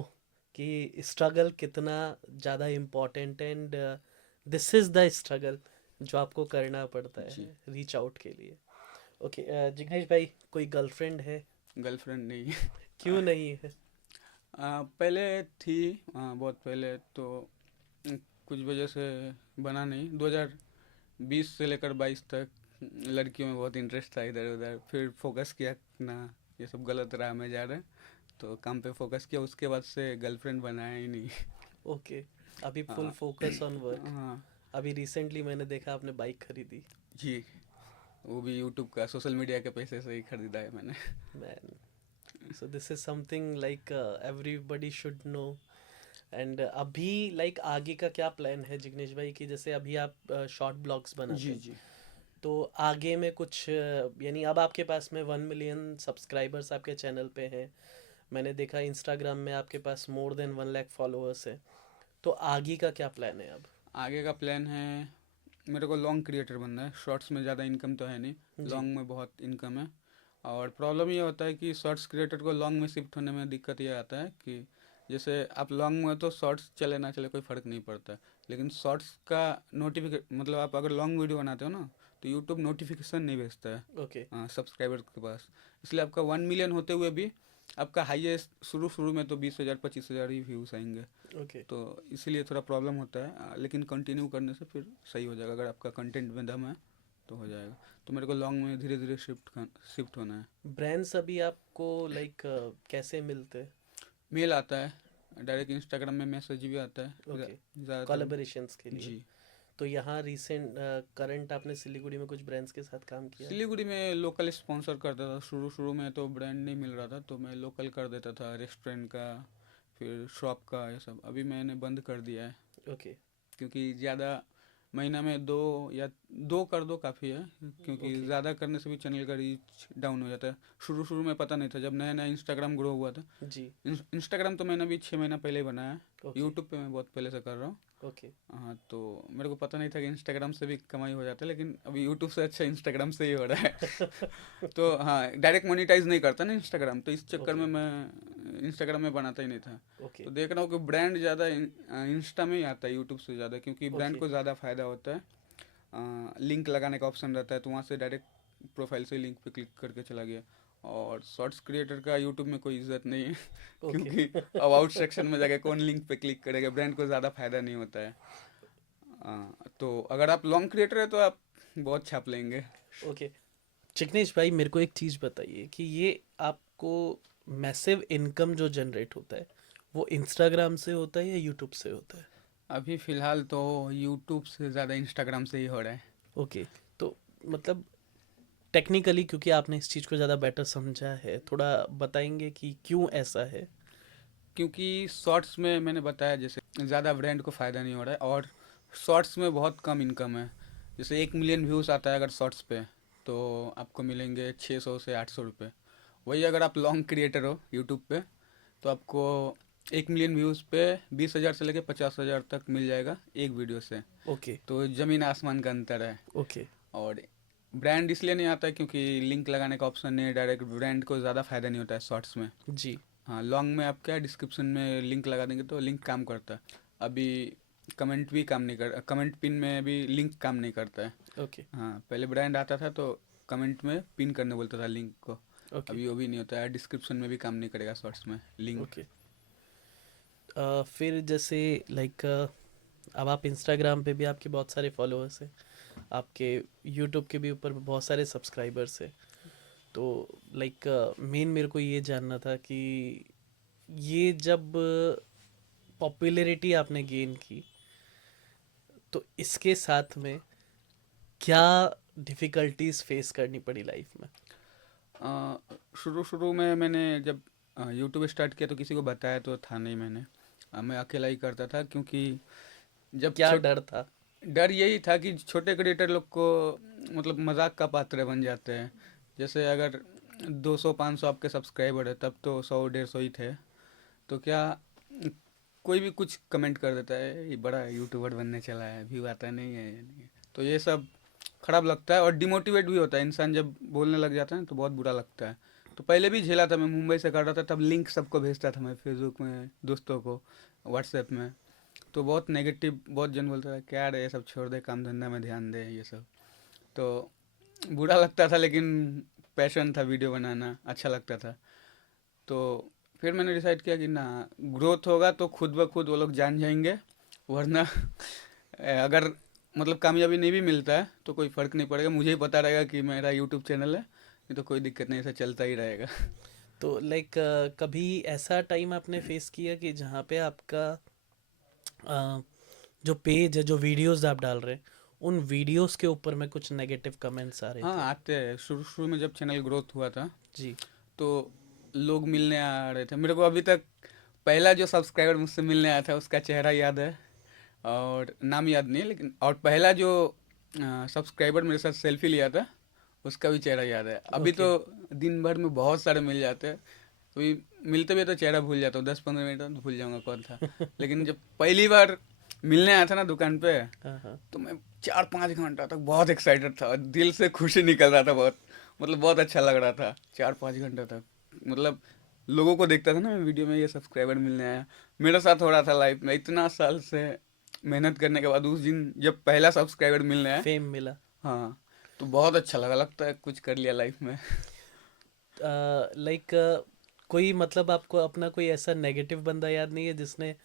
कि स्ट्रगल कितना ज़्यादा important, and this is the struggle जो आपको करना पड़ता जी। है रीच आउट के लिए। ओके, जिग्नेश भाई, कोई गर्लफ्रेंड है? गर्लफ्रेंड नहीं। क्यों नहीं है? पहले थी, बहुत पहले तो कुछ वजह से बना नहीं। 2020 से लेकर 22 तक लड़कियों में बहुत इंटरेस्ट था, इधर उधर, फिर फोकस किया ना, ये सब गलत राह में जा रहे हैं, तो काम पे फोकस किया, उसके बाद से गर्लफ्रेंड बनाया ही नहीं। ओके, अभी फुल हाँ। Focus on work. हाँ। अभी रिसेंटली मैंने देखा आपने बाइक खरीदी। जी, वो भी यूट्यूब का सोशल मीडिया के पैसे से ही खरीदा है मैंने। Man, so this is something like everybody should know. And अभी लाइक आगे का क्या प्लान है जिग्नेश भाई, कि जैसे अभी आप शॉर्ट ब्लॉग्स बनाते जी हैं, जी। तो आगे में कुछ यानी अब आपके पास में 1 मिलियन सब्सक्राइबर्स आपके चैनल पे हैं, मैंने देखा इंस्टाग्राम में आपके पास मोर देन 1 लाख फॉलोअर्स है, तो आगे का क्या प्लान है अब? आगे का प्लान है, मेरे को लॉन्ग क्रिएटर बनना है। शॉर्ट्स में ज़्यादा इनकम तो है नहीं, जी। लॉन्ग में बहुत इनकम है। और प्रॉब्लम ये होता है कि शॉर्ट्स क्रिएटर को लॉन्ग में शिफ्ट होने में दिक्कत ये आता है कि जैसे आप लॉन्ग में तो शॉर्ट्स चले ना चले कोई फ़र्क नहीं पड़ता, लेकिन शॉर्ट्स का नोटिफिकेशन, मतलब आप अगर लॉन्ग वीडियो बनाते हो ना, तो यूट्यूब नोटिफिकेशन नहीं भेजता है ओके। सब्सक्राइबर के पास। इसलिए आपका 1 मिलियन होते हुए भी आपका हाईएस्ट शुरू में तो 20,000 25,000 ही व्यूज़ आएंगे। ओके। तो इसीलिए थोड़ा प्रॉब्लम होता है, लेकिन कंटिन्यू करने से फिर सही हो जाएगा। अगर आपका कंटेंट में दम है तो हो जाएगा। तो मेरे को लॉन्ग में धीरे धीरे शिफ्ट होना है। ब्रांड्स अभी आपको लाइक कैसे मिलते हैं? मेल आता है, डायरेक्ट इंस्टाग्राम में मैसेज भी आता है ओके। ज़्यादातर। कोलैबोरेशंस के लिए। जी। तो यहाँ रिसेंट करंट आपने सिलीगुड़ी में कुछ ब्रांड्स के साथ काम किया? सिलीगुड़ी में लोकल स्पॉन्सर करता था। शुरू में तो ब्रांड नहीं मिल रहा था तो मैं लोकल कर देता था, रेस्टोरेंट का, फिर शॉप का, ये सब। अभी मैंने बंद कर दिया है ओके। क्योंकि ज़्यादा, महीना में 2 कर दो काफ़ी है, क्योंकि ओके। ज़्यादा करने से भी चैनल का रीच डाउन हो जाता है। शुरू में पता नहीं था, जब नया नया इंस्टाग्राम ग्रो हुआ था। जी। इंस्टाग्राम तो मैंने अभी 6 महीना पहले ही बनाया है। ओके। यूट्यूब पे मैं बहुत पहले से कर रहा हूँ। ओके। हाँ, तो मेरे को पता नहीं था कि इंस्टाग्राम से भी कमाई हो जाता है, लेकिन अभी यूट्यूब से अच्छा इंस्टाग्राम से ही हो रहा है। तो हाँ, डायरेक्ट मोनिटाइज नहीं करता ना इंस्टाग्राम, तो इस चक्कर में ओके। मैं इंस्टाग्राम में बनाता ही नहीं था। ओके। तो देख रहा हूँ कि ब्रांड ज़्यादा इंस्टा में ही आता है यूट्यूब से ज़्यादा, क्योंकि ब्रांड ओके। को ज़्यादा फ़ायदा होता है। लिंक लगाने का ऑप्शन रहता है, तो वहाँ से डायरेक्ट प्रोफाइल से लिंक पे क्लिक करके चला गया। और शॉर्ट्स क्रिएटर का यूट्यूब में कोई इज्जत नहीं है ओके। क्योंकि अबाउट सेक्शन में जाके कौन लिंक पे क्लिक करेगा, ब्रांड को ज़्यादा फायदा नहीं होता है। तो अगर आप लॉन्ग क्रिएटर है तो आप बहुत छाप लेंगे। ओके। चिकनेश भाई, मेरे को एक चीज़ बताइए कि ये आपको मैसिव इनकम जो जनरेट होता है वो इंस्टाग्राम से होता है या यूट्यूब से होता है? अभी फ़िलहाल तो यूट्यूब से ज़्यादा इंस्टाग्राम से ही हो रहा है। ओके। तो मतलब टेक्निकली, क्योंकि आपने इस चीज़ को ज़्यादा बेटर समझा है, थोड़ा बताएंगे कि क्यों ऐसा है? क्योंकि शॉर्ट्स में मैंने बताया, जैसे ज़्यादा ब्रांड को फ़ायदा नहीं हो रहा है, और शॉर्ट्स में बहुत कम इनकम है। जैसे 1 मिलियन व्यूज़ आता है अगर शॉर्ट्स पे, तो आपको मिलेंगे 600 से 800 रुपये। वही अगर आप लॉन्ग क्रिएटर हो यूट्यूब पे, तो आपको 1 मिलियन व्यूज़ पे 20,000 से लेकर 50,000 तक मिल जाएगा एक वीडियो से। ओके। तो ज़मीन आसमान का अंतर है। ओके। और ब्रांड इसलिए नहीं आता है क्योंकि लिंक लगाने का ऑप्शन नहीं है, डायरेक्ट ब्रांड को ज़्यादा फ़ायदा नहीं होता है शॉर्ट्स में। जी। हाँ, लॉन्ग में आप क्या डिस्क्रिप्शन में लिंक लगा देंगे तो लिंक काम करता है। अभी कमेंट भी काम नहीं कर, कमेंट पिन में भी लिंक काम नहीं करता है। ओके। हाँ, पहले ब्रांड आता था तो कमेंट में पिन करने बोलता था लिंक को। ओके। अभी वो भी नहीं होता है, डिस्क्रिप्शन में भी काम नहीं करेगा शॉर्ट्स में लिंक। ओके। फिर जैसे लाइक अब आप इंस्टाग्राम पे भी आपके बहुत सारे फॉलोअर्स हैं, आपके यूट्यूब के भी ऊपर बहुत सारे सब्सक्राइबर्स हैं। तो लाइक मेन मेरे को ये जानना था कि ये जब पॉपुलैरिटी आपने गेन की तो इसके साथ में क्या डिफ़िकल्टीज फेस करनी पड़ी लाइफ में? शुरू में मैंने जब यूट्यूब स्टार्ट किया तो किसी को बताया तो था नहीं मैंने। मैं अकेला ही करता था, क्योंकि जब क्या डर था? डर यही था कि छोटे क्रिएटर लोग को मतलब मजाक का पात्र बन जाते हैं। जैसे अगर 200-500 आपके सब्सक्राइबर है, तब तो 100-150 ही थे, तो क्या कोई भी कुछ कमेंट कर देता है, ये बड़ा यूट्यूबर बनने चला है, व्यू आता नहीं है, ये नहीं है। तो ये सब खराब लगता है और डिमोटिवेट भी होता है इंसान, जब बोलने लग जाता है ना तो बहुत बुरा लगता है। तो पहले भी झेला था, मैं मुंबई से कर रहा था, तब लिंक सबको भेजता था मैं फेसबुक में, दोस्तों को, व्हाट्सएप में। तो बहुत नेगेटिव, बहुत जन बोलता था क्या रे ये सब छोड़ दे, काम धंधा में ध्यान दे, ये सब। तो बुरा लगता था, लेकिन पैशन था, वीडियो बनाना अच्छा लगता था। तो फिर मैंने डिसाइड किया कि ना, ग्रोथ होगा तो खुद ब खुद वो लोग जान जाएंगे, वरना अगर मतलब कामयाबी नहीं भी मिलता है तो कोई फ़र्क नहीं पड़ेगा, मुझे ही पता रहेगा कि मेरा यूट्यूब चैनल है, नहीं तो कोई दिक्कत नहीं, ऐसा चलता ही रहेगा। तो लाइक कभी ऐसा टाइम आपने फेस किया कि जहाँ पे आपका जो पेज है, जो वीडियोस आप डाल रहे हैं, उन वीडियोस के ऊपर में कुछ नेगेटिव कमेंट्स आ रहे हाँ, थे? आते हैं। शुरू में जब चैनल ग्रोथ हुआ था जी। तो लोग मिलने आ रहे थे मेरे को। अभी तक पहला जो सब्सक्राइबर मुझसे मिलने आया था उसका चेहरा याद है, और नाम याद नहीं है, लेकिन और पहला जो सब्सक्राइबर मेरे साथ सेल्फी लिया था उसका भी चेहरा याद है। अभी ओके। तो दिन भर में बहुत सारे मिल जाते हैं, अभी मिलते भी तो चेहरा भूल जाता हूँ, 10-15 मिनट में भूल जाऊंगा कौन था। लेकिन जब पहली बार मिलने आया था ना दुकान पे, हाँ हाँ। तो मैं 4-5 घंटा तक बहुत एक्साइटेड था, दिल से खुशी निकल रहा था बहुत, मतलब बहुत अच्छा लग रहा था 4-5 घंटा तक। मतलब लोगों को देखता था ना मैं वीडियो में, ये सब्सक्राइबर मिलने आया, मेरे साथ हो रहा था लाइफ में। इतना साल से मेहनत करने के बाद उस दिन जब पहला सब्सक्राइबर मिलने आया, फेम मिला। हाँ, तो तो बहुत अच्छा लगा, लगता है कुछ कर लिया लाइफ में। लाइक कोई मतलब आपको अपना कोई ऐसा नेगेटिव बंदा याद नहीं है जिसने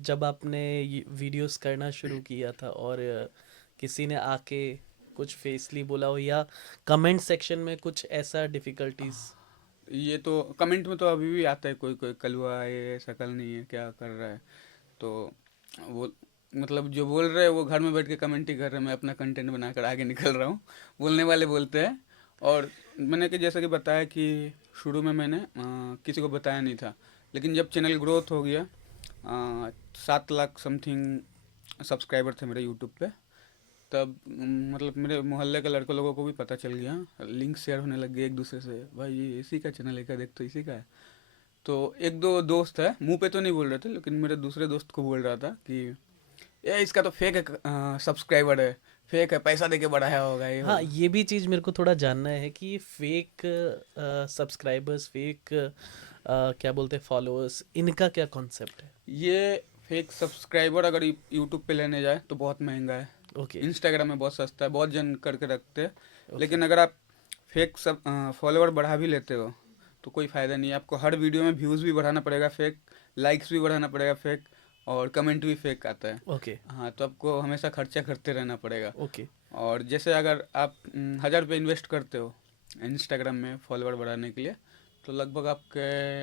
जब आपने वीडियोस करना शुरू किया था और किसी ने आके कुछ फेसली बोला हो या कमेंट सेक्शन में कुछ ऐसा डिफिकल्टीज? ये तो कमेंट में तो अभी भी आता है, कोई कोई कलुआ है, ये शक्ल नहीं है, क्या कर रहा है। तो वो मतलब जो बोल रहे हैं वो घर में बैठ के कमेंट ही कर रहे हैं, मैं अपना कंटेंट बनाकर आगे निकल रहा हूँ। बोलने वाले बोलते हैं। और मैंने कि जैसा कि बताया कि शुरू में मैंने किसी को बताया नहीं था, लेकिन जब चैनल ग्रोथ हो गया, 7 लाख समथिंग सब्सक्राइबर थे मेरे यूट्यूब पे, तब मतलब मेरे मोहल्ले के लड़के लोगों को भी पता चल गया, लिंक शेयर होने लग गए एक दूसरे से, भाई ये इसी का चैनल है क्या, देख तो इसी का है। तो एक दो दोस्त है, मुंह पे तो नहीं बोल रहे थे, लेकिन मेरे दूसरे दोस्त को बोल रहा था कि ये इसका तो फेक है, सब्सक्राइबर है, फेक है, पैसा देके बढ़ाया होगा, ये हाँ, होगा। ये भी चीज़ मेरे को थोड़ा जानना है कि फेक सब्सक्राइबर्स, फेक क्या बोलते हैं, फॉलोअर्स, इनका क्या कॉन्सेप्ट है? ये फेक सब्सक्राइबर अगर यूट्यूब पे लेने जाए तो बहुत महंगा है, ओके। इंस्टाग्राम में बहुत सस्ता है, बहुत जन करके रखते हैं। ओके। लेकिन अगर आप फेक सब फॉलोअर बढ़ा भी लेते हो तो कोई फ़ायदा नहीं है, आपको हर वीडियो में व्यूज़ भी बढ़ाना पड़ेगा फेक, लाइक्स भी बढ़ाना पड़ेगा फेक, और कमेंट भी फेक आता है। ओके। हाँ, तो आपको हमेशा खर्चा करते रहना पड़ेगा। ओके। और जैसे अगर आप 1,000 रुपये इन्वेस्ट करते हो इंस्टाग्राम में फॉलोअर बढ़ाने के लिए, तो लगभग आपके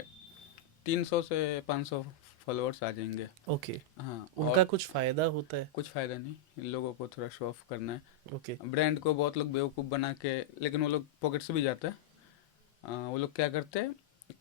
300 से 500 फॉलोअर्स आ जाएंगे। ओके। हाँ, उनका और कुछ फायदा होता है? कुछ फ़ायदा नहीं, इन लोगों को थोड़ा शो ऑफ करना है, ओके। ब्रांड को बहुत लोग बेवकूफ़ बना के, लेकिन वो लोग पॉकेट से भी जाता है। वो लोग क्या करते हैं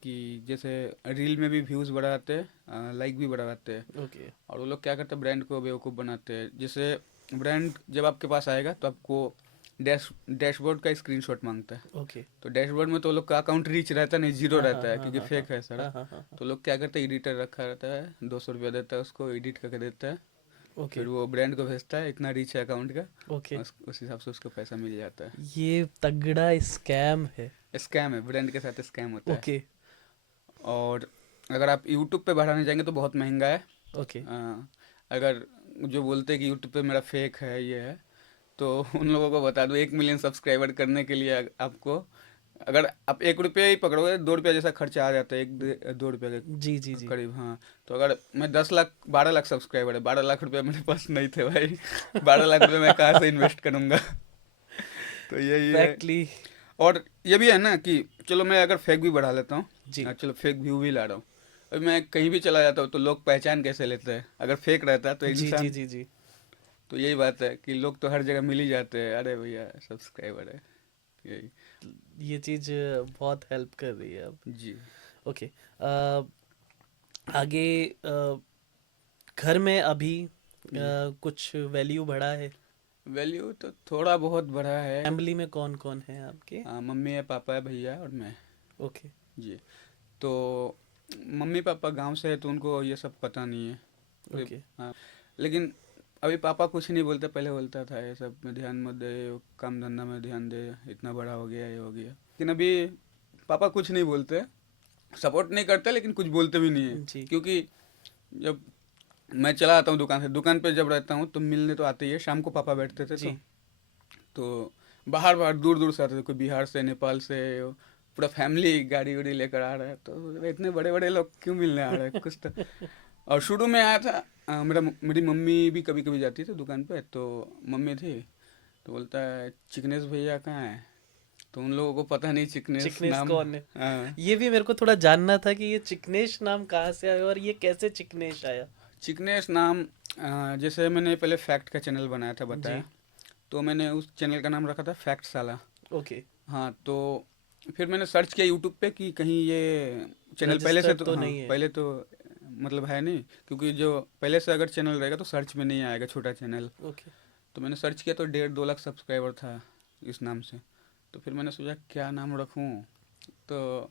कि जैसे रील में भी व्यूज़ बढ़ाते हैं, लाइक भी बढ़ाते हैं। ओके। और वो लोग क्या करते हैं, ब्रांड को बेवकूफ़ बनाते हैं। जैसे ब्रांड जब आपके पास आएगा तो आपको डैशबोर्ड का स्क्रीनशॉट मांगता है। ओके। तो डैशबोर्ड में तो लोग का अकाउंट रीच रहता नहीं, जीरो हाँ हाँ रहता है, हाँ क्योंकि हाँ हाँ फेक है सारा। हाँ हाँ हाँ हाँ। तो लोग क्या करते हैं, एडिटर रखा रहता है, 200 रुपया देता है उसको, एडिट करके देता है, ओके। फिर वो ब्रांड को भेजता है, इतना रीच है अकाउंट का, ओके। उस हिसाब से उसको पैसा मिल जाता है। ये तगड़ा स्कैम है। स्कैम है, ब्रांड के साथ स्कैम होता है। ओके। और अगर आप यूट्यूब पे बढ़ाने जाएंगे तो बहुत महंगा है। ओके। अगर जो बोलते हैं कि यूट्यूब पे मेरा फेक है, ये है, तो उन लोगों को बता दूं, 1 मिलियन सब्सक्राइबर करने के लिए आपको, अगर आप 1 रुपये ही पकड़ोगे, 2 रुपया जैसा खर्चा आ जाता है, 1 2 रुपये के जी जी जी। करीब। हाँ, तो अगर मैं 10 लाख 12 लाख सब्सक्राइबर है, 12 लाख रुपया मेरे पास नहीं थे भाई। 12 लाख रुपये मैं कहाँ से इन्वेस्ट करूँगा। तो यही है। एग्जैक्टली। और ये भी है ना कि चलो मैं अगर फेक भी बढ़ा लेता हूँ, जी चलो फेक व्यू भी ला रहा हूँ, अभी मैं कहीं भी चला जाता हूँ तो लोग पहचान कैसे लेते हैं, अगर फेक रहता है तो जी जी इंसान। जी जी। तो यही बात है कि लोग तो हर जगह मिल ही जाते हैं, अरे भैया सब्सक्राइबर है, यही। ये चीज़ बहुत हेल्प कर रही है अब। जी। ओके। आगे घर में अभी जी, कुछ वैल्यू बढ़ा है? वैल्यू तो थोड़ा बहुत बढ़ा है। फैमिली में कौन कौन है आपके? मम्मी है, पापा है, भैया है और मैं। ओके। जी। तो मम्मी पापा गांव से है तो उनको ये सब पता नहीं है। ओके। हाँ, लेकिन अभी पापा कुछ नहीं बोलते, पहले बोलता था ये सब में ध्यान मत दे, काम धंधा में ध्यान दे, इतना बड़ा हो गया, ये हो गया। लेकिन अभी पापा कुछ नहीं बोलते, सपोर्ट नहीं करते, लेकिन कुछ बोलते भी नहीं है। जी क्योंकि जब मैं चला आता हूँ दुकान से, दुकान पे जब रहता हूँ तो मिलने तो आते ही है, शाम को पापा बैठते थे, जी। तो बाहर बाहर दूर दूर से आते थे, कोई बिहार से, नेपाल से, पूरा फैमिली गाड़ी वाड़ी लेकर आ रहा है, तो इतने बड़े बड़े लोग क्यों मिलने आ रहे हैं, कुछ तो। और शुरू में आया था, मेरी मम्मी भी कभी कभी जाती थी दुकान पे, तो मम्मी थी, तो बोलता है चिकनेश भैया कहाँ है, तो उन लोगों को पता नहीं चिकनेश चिकनेश नाम। कौन है? हाँ, ये भी मेरे को थोड़ा जानना था कि ये चिकनेश नाम कहाँ से आया और ये कैसे चिकनेश आया? चिकनेश नाम, जैसे मैंने पहले फैक्ट का चैनल बनाया था, जी। बताया, तो मैंने उस चैनल का नाम रखा था फैक्ट साला। ओके। हाँ, तो फिर मैंने सर्च किया यूट्यूब पे कि कहीं ये चैनल पहले से, रजिस्टर्ड तो तो हाँ नहीं है? पहले तो मतलब है नहीं, क्योंकि जो पहले से अगर चैनल रहेगा तो सर्च में नहीं आएगा, छोटा चैनल। ओके। तो मैंने सर्च किया तो 1.5 2 लाख सब्सक्राइबर था इस नाम से। तो फिर मैंने सोचा क्या नाम रखूँ, तो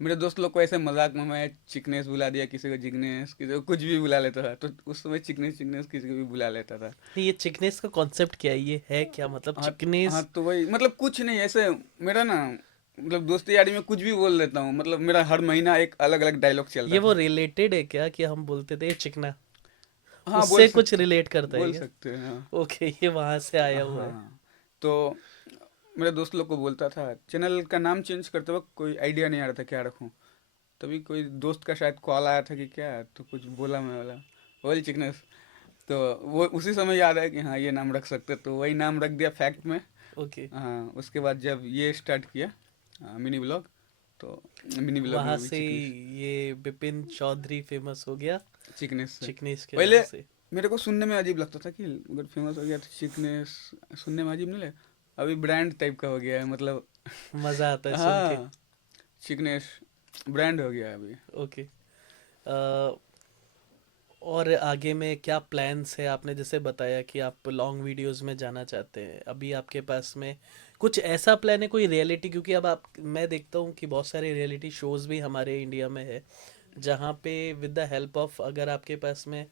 मेरे दोस्त लोग को ऐसे मजाक में मैं चिकनेस बुला दिया, किसी को जिग्नेस, किसी को कुछ भी बुला लेता था, तो उस समय चिकनेस चिकनेस किसी को भी बुला लेता था। नहीं, ये चिकनेस का कॉन्सेप्ट क्या है? ये है क्या, मतलब हाँ। हाँ, चिकनेस? तो वही मतलब कुछ नहीं ऐसे, मेरा ना मतलब दोस्ती यारी में कुछ भी बोल देता हूँ, मतलब मेरा हर महीना एक अलग अलग डायलॉग ये चलता वो था। रिलेटेड है क्या कि हम बोलते थे चिकना? हाँ, उससे कुछ रिलेट करता है बोल क्या? सकते हैं, हाँ। ओके, ये वहां से आया हुआ है। हाँ, तो मेरे दोस्त लोग को बोलता था, चैनल का नाम चेंज करते वक्त कोई आइडिया नहीं आ रहा था क्या रखूं। तभी कोई दोस्त का शायद कॉल आया था कि क्या, तो कुछ बोला, मैं बोला ऑयल चिकनेस। तो वो उसी समय याद आया कि हाँ ये नाम रख सकते, तो वही नाम रख दिया फैक्ट में। ओके। हाँ, उसके बाद जब ये स्टार्ट किया मिनी ब्लॉग, तो मिनी ब्लॉग में वहां भी से ये बिपिन चौधरी फेमस हो गया चिकनेस से। चिकनेस के नाम पहले से। मेरे को सुनने में अजीब लगता था कि अगर फेमस हो गया तो चिकनेस, सुनने में अजीब नहीं लगे। अभी ब्रांड टाइप का हो गया है, मतलब मजा आता है सुन के। हाँ, चिकनेस ब्रांड हो गया है अभी। ओके। और आगे में क्या प्लान्स है? आपने जैसे बताया कि आप लॉन्ग वीडियोस में जाना चाहते हैं, अभी आपके पास में कुछ ऐसा प्लान है कोई रियलिटी? क्योंकि अब आप, मैं देखता हूँ कि बहुत सारे रियलिटी शोज भी हमारे इंडिया में है, जहाँ पे विद द हेल्प ऑफ, अगर आपके पास में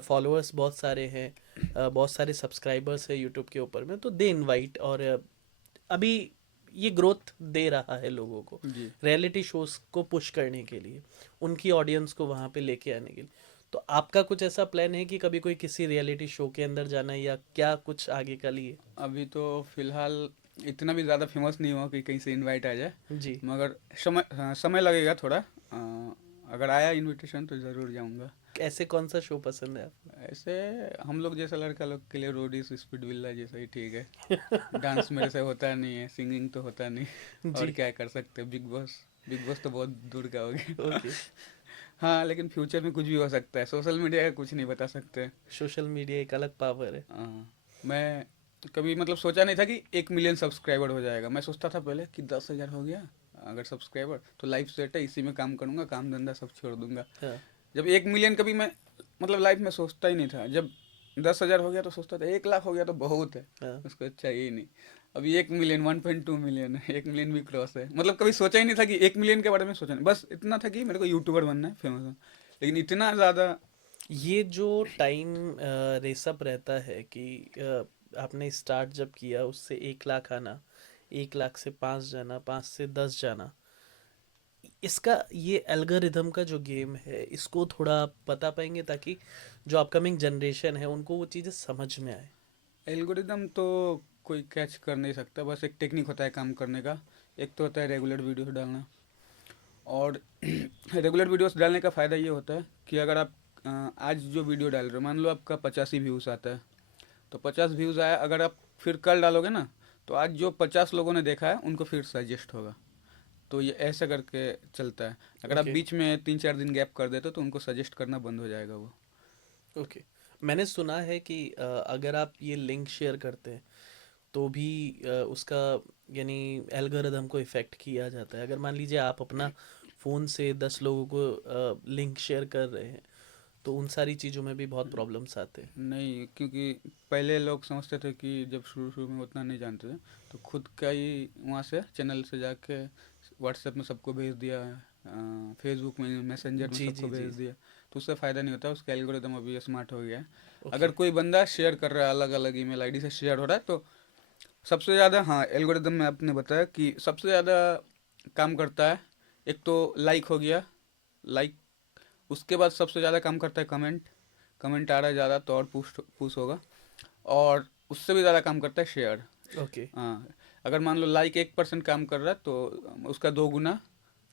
फॉलोअर्स बहुत सारे हैं, बहुत सारे सब्सक्राइबर्स है यूट्यूब के ऊपर में, तो दे इनवाइट, और अभी ये ग्रोथ दे रहा है लोगों को जी। रियलिटी शोज को पुश करने के लिए, उनकी ऑडियंस को वहाँ पे लेके आने के लिए। तो आपका कुछ ऐसा प्लान है कि कभी कोई किसी रियलिटी शो के अंदर जाना है, या क्या कुछ आगे का लिए? अभी तो फिलहाल इतना भी ज़्यादा फेमस नहीं हुआ कि कहीं से इनवाइट आ जाए, जी। मगर समय, हाँ, समय लगेगा थोड़ा। अगर आया इनविटेशन तो ज़रूर जाऊंगा। ऐसे कौन सा शो पसंद है आपको? ऐसे हम लोग जैसा लड़का लोग के लिए रोडीज स्पीड विल्ला जैसा ही ठीक है। डांस मेरे से होता नहीं है, सिंगिंग तो होता नहीं, और जी। क्या कर सकते हैं। बिग बॉस, बिग बॉस तो बहुत दूर का हो गया। ओके। हाँ, लेकिन फ्यूचर में कुछ भी हो सकता है, सोशल मीडिया का कुछ नहीं बता सकते। सोशल मीडिया एक अलग पावर है। हाँ, मैं कभी मतलब सोचा नहीं था कि 1 मिलियन सब्सक्राइबर हो जाएगा। मैं सोचता था पहले कि 10,000 हो गया अगर सब्सक्राइबर तो लाइफ सेट है, इसी में काम करूंगा, काम धंधा सब छोड़ दूंगा। हाँ। जब 1 मिलियन कभी मैं मतलब लाइफ में सोचता ही नहीं था। जब 10,000 हो गया तो सोचता था 1 लाख हो गया तो बहुत है, हाँ। उसको चाहिए ही नहीं। अभी 1 मिलियन, 1.2 मिलियन है, 1 मिलियन भी क्रॉस है। मतलब कभी सोचा ही नहीं था कि 1 मिलियन के बारे में सोचा नहीं, बस इतना था कि मेरे को यूट्यूबर बनना है, फेमस है। लेकिन इतना ज़्यादा। ये जो टाइम रेसअप रहता है कि आपने स्टार्ट जब किया उससे 1 लाख आना, 1 लाख से 5 जाना, 5 से 10 जाना, इसका ये एल्गोरिदम का जो गेम है, इसको थोड़ा आप बता पाएंगे ताकि जो अपकमिंग जनरेशन है उनको वो चीज़ें समझ में आए? एल्गोरिदम तो कोई कैच कर नहीं सकता, बस एक टेक्निक होता है काम करने का। एक तो होता है रेगुलर वीडियोस डालना, और रेगुलर वीडियोस डालने का फ़ायदा ये होता है कि अगर आप आज जो वीडियो डाल रहे हो, मान लो आपका 85 व्यूज़ आता है, तो 50 व्यूज़ आया, अगर आप फिर कल डालोगे ना, तो आज जो 50 लोगों ने देखा है उनको फिर सजेस्ट होगा। तो ये ऐसा करके चलता है। अगर आप ओके। बीच में 3-4 दिन गैप कर देते हो तो उनको सजेस्ट करना बंद हो जाएगा वो। ओके। मैंने सुना है कि अगर आप ये लिंक शेयर करते हैं तो भी उसका, यानी एल्गोरिदम को इफ़ेक्ट किया जाता है। अगर मान लीजिए आप अपना फ़ोन से 10 लोगों को लिंक शेयर कर रहे हैं, तो उन सारी चीज़ों में भी बहुत प्रॉब्लम्स आते हैं। नहीं, क्योंकि पहले लोग समझते थे कि जब शुरू शुरू में उतना नहीं जानते थे, तो खुद का ही वहाँ से चैनल से जाके व्हाट्सएप में सबको भेज दिया, फेसबुक में मैसेंजर में जी सबको जी जी। भेज दिया। तो उससे फ़ायदा नहीं होता, उसका एल्गोरिदम अभी स्मार्ट हो गया है। ओके। अगर कोई बंदा शेयर कर रहा है, अलग अलग ईमेल आईडी से शेयर हो रहा है, तो सबसे ज़्यादा, हाँ, एल्गोरिदम में आपने बताया कि सबसे ज़्यादा काम करता है। एक तो लाइक हो गया, लाइक। उसके बाद सबसे ज़्यादा काम करता है कमेंट। कमेंट आ रहा है ज़्यादा तो और पुश पुश होगा। और उससे भी ज़्यादा काम करता है शेयर। ओके। हाँ, अगर मान लो लाइक 1% काम कर रहा है तो उसका 2 गुना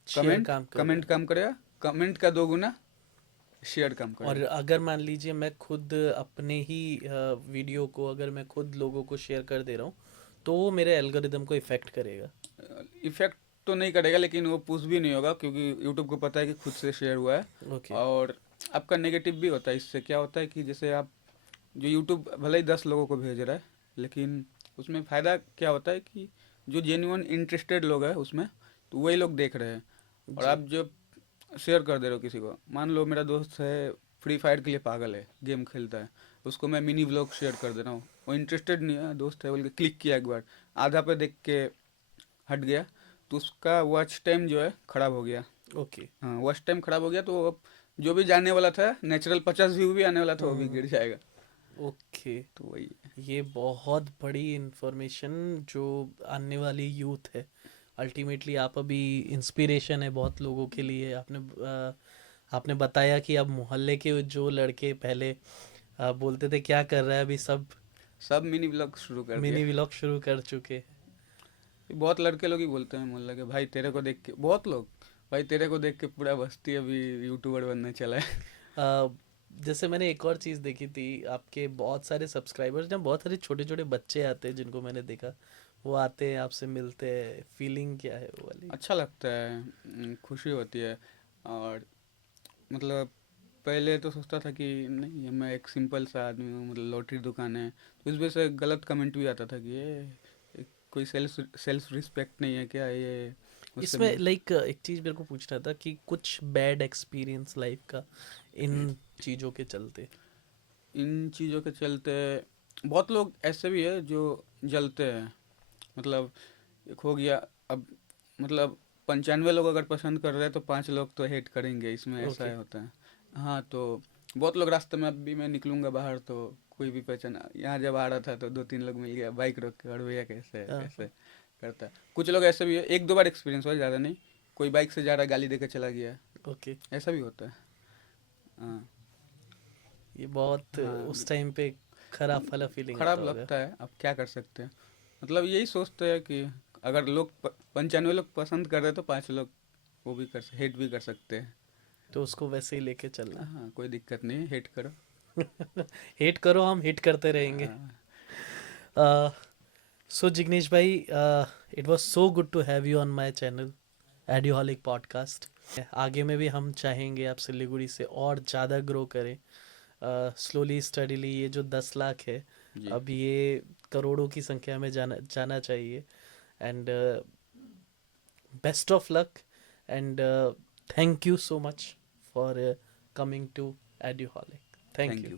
शेयर कमेंट, काम कमेंट करेगा। काम करेगा। कमेंट का 2 गुना शेयर काम और करेगा। अगर मान लीजिए मैं खुद अपने ही वीडियो को, अगर मैं खुद लोगों को शेयर कर दे रहा हूँ, तो वो मेरे एल्गोरिदम को इफ़ेक्ट करेगा? इफेक्ट तो नहीं करेगा, लेकिन वो पुश भी नहीं होगा क्योंकि यूट्यूब को पता है कि खुद से शेयर हुआ है। ओके। और आपका नेगेटिव भी होता है। इससे क्या होता है कि जैसे आप, जो यूट्यूब भले ही 10 लोगों को भेज रहा है, लेकिन उसमें फ़ायदा क्या होता है कि जो जेन्युइन इंटरेस्टेड लोग हैं उसमें, तो वही लोग देख रहे हैं। और जी। आप जब शेयर कर दे रहे हो किसी को, मान लो मेरा दोस्त है, फ्री फायर के लिए पागल है, गेम खेलता है, उसको मैं मिनी व्लॉग शेयर कर दे रहा हूँ, वो इंटरेस्टेड नहीं है, दोस्त है बोल के क्लिक किया एक बार, आधा पे देख के हट गया, तो उसका वॉच टाइम जो है ख़राब हो गया। ओके। हाँ, वॉच टाइम ख़राब हो गया, तो अब जो भी जाने वाला था, नेचुरल 50 व्यू भी आने वाला था, वो भी गिर हम्म। जाएगा। ओके। तो वही। ये बहुत बड़ी इंफॉर्मेशन जो आने वाली यूथ है, अल्टीमेटली आप अभी इंस्पिरेशन है बहुत लोगों के लिए। आपने बताया कि अब मोहल्ले के जो लड़के पहले बोलते थे क्या कर रहा है, अभी सब सब मिनी ब्लॉग शुरू कर मिनी दिया। व्लॉग शुरू कर चुके हैं। बहुत लड़के लोग ही बोलते हैं मोहल्ले के, भाई तेरे को देख के, बहुत लोग, भाई तेरे को देख के पूरा बस्ती अभी यूट्यूबर बनने चला है। अ, जैसे मैंने एक और चीज़ देखी थी, आपके बहुत सारे सब्सक्राइबर्स ना, बहुत सारे छोटे छोटे बच्चे आते हैं जिनको मैंने देखा, वो आते हैं आपसे मिलते हैं, फीलिंग क्या है वो वाली? अच्छा लगता है, खुशी होती है। और मतलब पहले तो सोचता था कि नहीं ये मैं एक सिंपल सा आदमी हूँ, मतलब लॉटरी दुकान है, तो इस वजह से गलत कमेंट भी आता था कि ये कोई सेल्फ रिस्पेक्ट नहीं है क्या ये, उससे इसमें लाइक एक चीज़ मेरे को पूछना था कि कुछ बैड एक्सपीरियंस लाइफ का इन चीज़ों के चलते? इन चीज़ों के चलते बहुत लोग ऐसे भी है जो जलते हैं। मतलब एक हो गया, अब मतलब 95 लोग अगर पसंद कर रहे हैं तो 5 लोग तो हेट करेंगे, इसमें ऐसा ओके। है होता है। हाँ, तो बहुत लोग रास्ते में, अब भी मैं निकलूंगा बाहर तो कोई भी पहचाना, यहाँ जब आ रहा था तो 2-3 लोग मिल गया बाइक रोक के, और भैया कैसे है, हाँ ऐसे हाँ। करता है। कुछ लोग ऐसे भी है, 1-2 बार एक्सपीरियंस हुआ, ज़्यादा नहीं। कोई बाइक से जा रहा है, गाली देकर चला गया, ओके। ऐसा भी होता है। हाँ। ये बहुत हाँ, उस टाइम पे खराब वाला फीलिंग आता खराब होगा। लगता है, अब क्या कर सकते हैं। मतलब यही सोचते हैं कि अगर लोग 95 लोग पसंद कर रहे हैं तो 5 लोग वो भी हेट भी कर सकते हैं। तो उसको वैसे ही लेके चलना। हाँ, कोई दिक्कत नहीं है, हेट करो। हेट करो, हम हिट करते रहेंगे। हाँ, सो जिग्नेश भाई, it was so good to have you on my channel Audioholic podcast. आगे में भी हम चाहेंगे आप सिलीगुड़ी से और ज़्यादा ग्रो करें। स्लोली स्टडीली ये जो 10 लाख है, जी, अब ये करोड़ों की संख्या में जाना जाना चाहिए। And best of luck, and thank you so much for coming to Audioholic. Thank thank you. You.